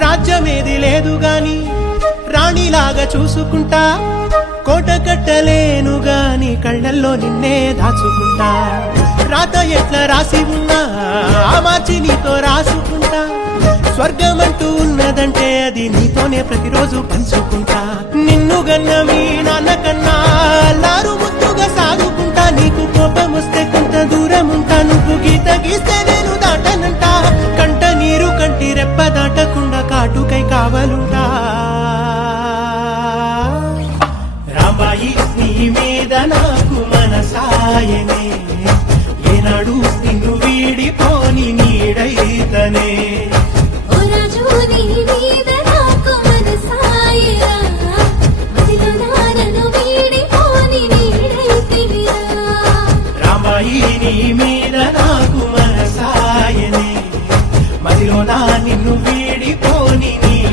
రాజ్యమేది లేదు గాని రాణిలాగా చూసుకుంటా, కోట కట్టలేను గాని కళ్ళల్లో నిన్నే దాచుకుంటా. రాత ఎట్లా రాసి ఉన్నా ఆ మార్చి నీతో రాసుకుంటా. స్వర్గమంటూ ఉన్నదంటే అది నీతోనే ప్రతిరోజు పంచుకుంటా. నిన్ను గన్న మీ నాన్న కన్నా లారు ముద్దుగా సాగుకుంటా. నీకు కోపం వస్తే కొంత దూరం ఉంటా, నువ్వు గీత గీస్తే నేను దాటనంట. కంట నీరు కంటి రెప్ప దాటకుండా కాటుకై కావలుంటా. రాంబాయి నీ మీద నాకు మనసాయనే, ఏనాడు నిన్ను వీడిపోని నీడైతనే. ఓ రాజు నీ మీద